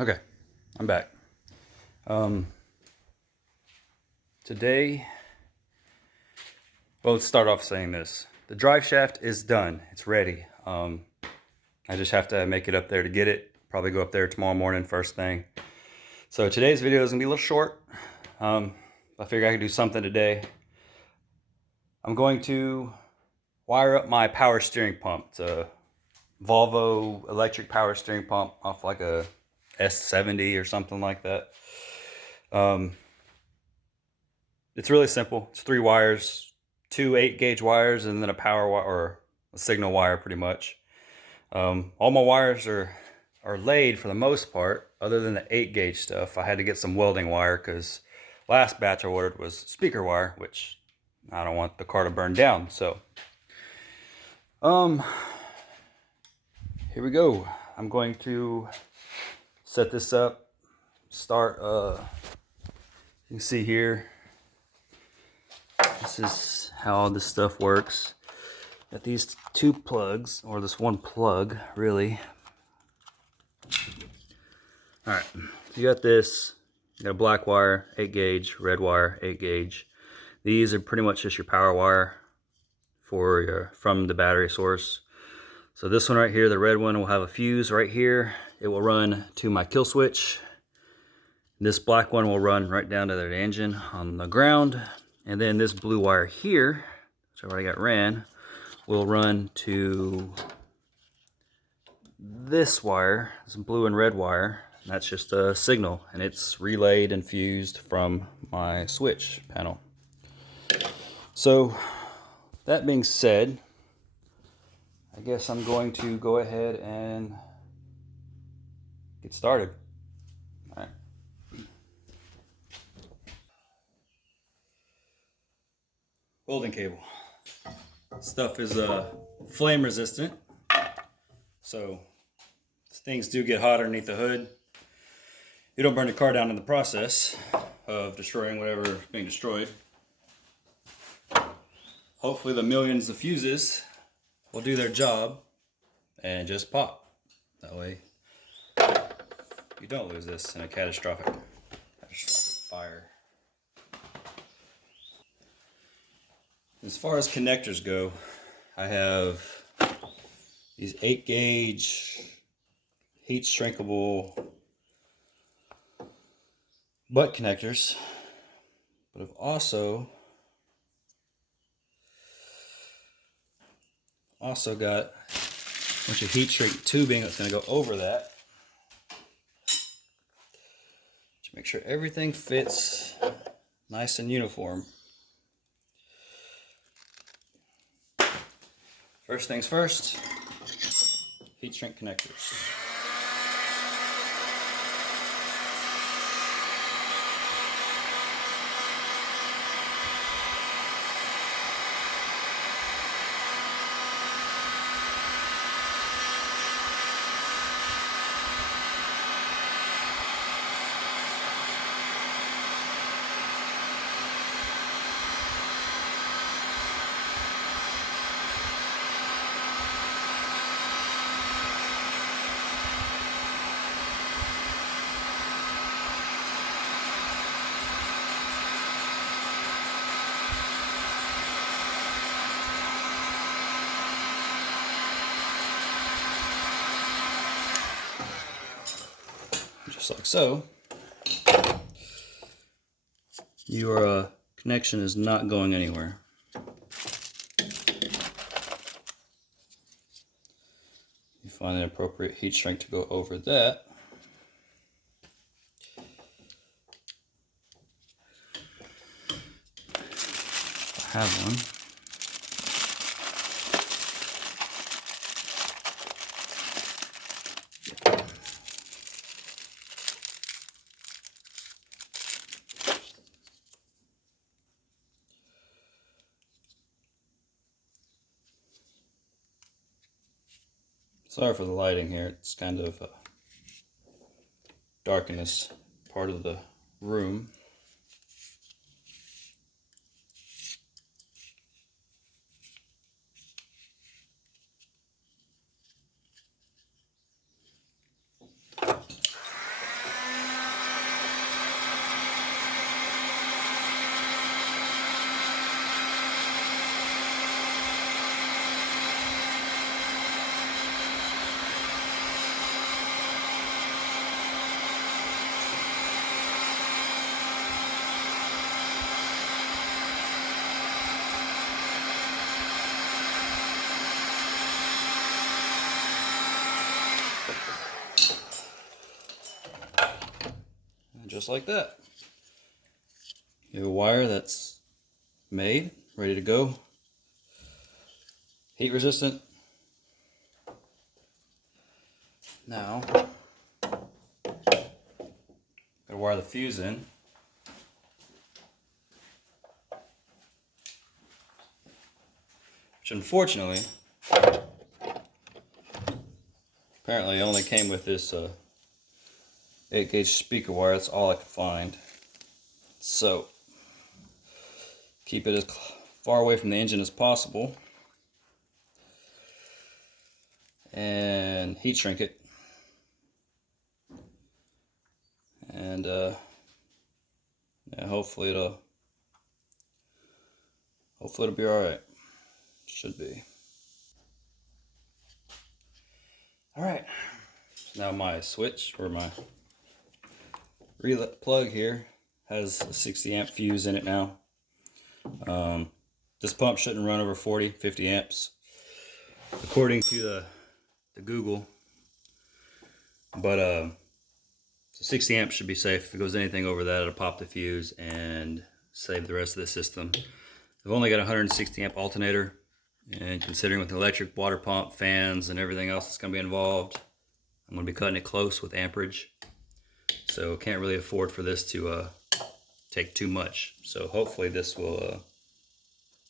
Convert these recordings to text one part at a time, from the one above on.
Okay, I'm back. Um, Today, well, let's start off saying this. The drive shaft is done. It's ready. I just have to make it up there to get it. Probably go up there tomorrow morning, first thing. So today's video is gonna be a little short. I figure I could do something today. I'm going to wire up my power steering pump. It's a Volvo electric power steering pump off like a S70 or something like that. It's really simple. It's 3 wires, 2 8-gauge wires, and then a power wire or a signal wire, pretty much. All my wires are laid for the most part, other than the 8-gauge stuff. I had to get some welding wire because last batch I ordered was speaker wire, which I don't want the car to burn down. So, here we go. I'm going to set this up. Start. You can see here. This is how all this stuff works. Got these 2 plugs, or this 1 plug, really. Alright, so you got this. You got a black wire, 8-gauge, red wire, 8-gauge. These are pretty much just your power wire from the battery source. So this one right here, the red one, will have a fuse right here. It will run to my kill switch. This black one will run right down to the engine on the ground. And then this blue wire here, which I've already got ran, will run to this wire, this blue and red wire. And that's just a signal, and it's relayed and fused from my switch panel. So that being said, I guess I'm going to go ahead and get started. All right. Welding cable. Stuff is flame resistant, so things do get hot underneath the hood. You don't burn the car down in the process of destroying whatever is being destroyed. Hopefully the millions of fuses will do their job and just pop. That way you don't lose this in a catastrophic fire. As far as connectors go, I have these 8-gauge heat shrinkable butt connectors, but I've also got a bunch of heat shrink tubing that's going to go over that to make sure everything fits nice and uniform. First things first, heat shrink connectors. Just like so. Your connection is not going anywhere. You find an appropriate heat shrink to go over that. I have one. Sorry for the lighting here, it's kind of dark in this part of the room. just like that. You have a wire that's made, ready to go, heat resistant. Now, gotta wire the fuse in. Which unfortunately, apparently only came with this 8-gauge speaker wire. That's all I could find. So, keep it as far away from the engine as possible. And heat shrink it. And yeah, hopefully it'll be alright. Should be. Alright. Now my switch, or my relay plug here, has a 60 amp fuse in it now. This pump shouldn't run over 50 amps according to the Google, but 60 amps should be safe. If it goes anything over that, it'll pop the fuse and save the rest of the system. I've only got a 160 amp alternator, and considering with the electric water pump, fans, and everything else that's going to be involved, I'm going to be cutting it close with amperage. So can't really afford for this to take too much. So hopefully this will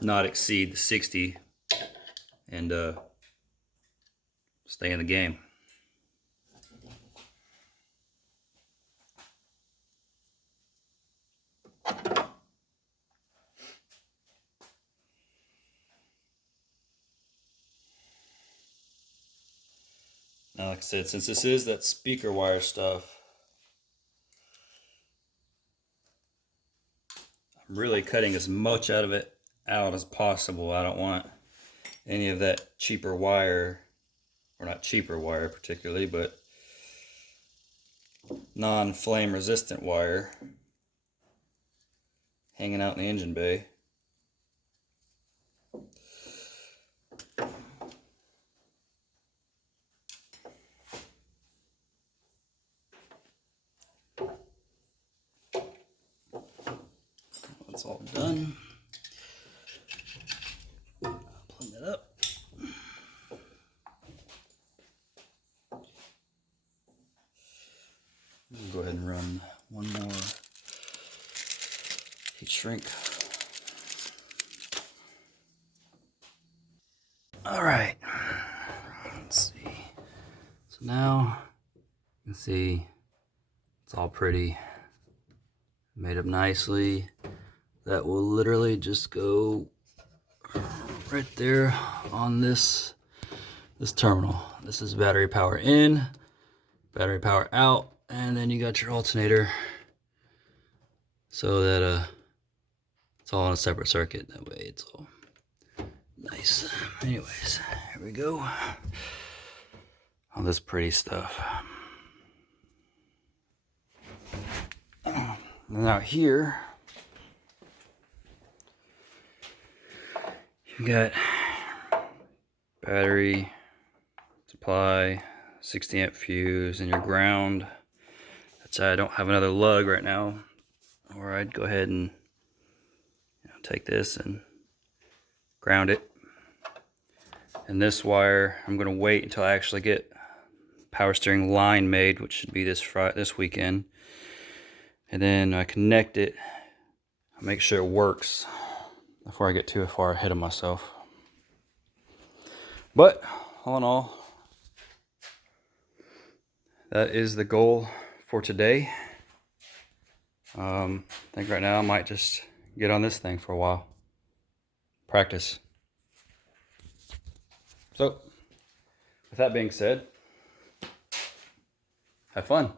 not exceed the 60 and stay in the game. Now, like I said, since this is that speaker wire stuff, I'm really cutting as much out of it out as possible. I don't want any of that cheaper wire, or not cheaper wire particularly, but non-flame resistant wire hanging out in the engine bay. That's all done. I'll plug that up. Go ahead and run one more heat shrink. All right, let's see. So now you can see it's all pretty made up nicely. That will literally just go right there on this terminal. This is battery power in, battery power out, and then you got your alternator, so that it's all on a separate circuit. That way it's all nice. Anyways, here we go. All this pretty stuff. Now here you got battery supply, 60 amp fuse, and your ground. That's why I don't have another lug right now, or I'd go ahead and take this and ground it. And this wire, I'm going to wait until I actually get power steering line made, which should be this weekend. And then I connect it, I make sure it works before I get too far ahead of myself. But all in all, that is the goal for today. I think right now I might just get on this thing for a while. Practice. So, with that being said, have fun.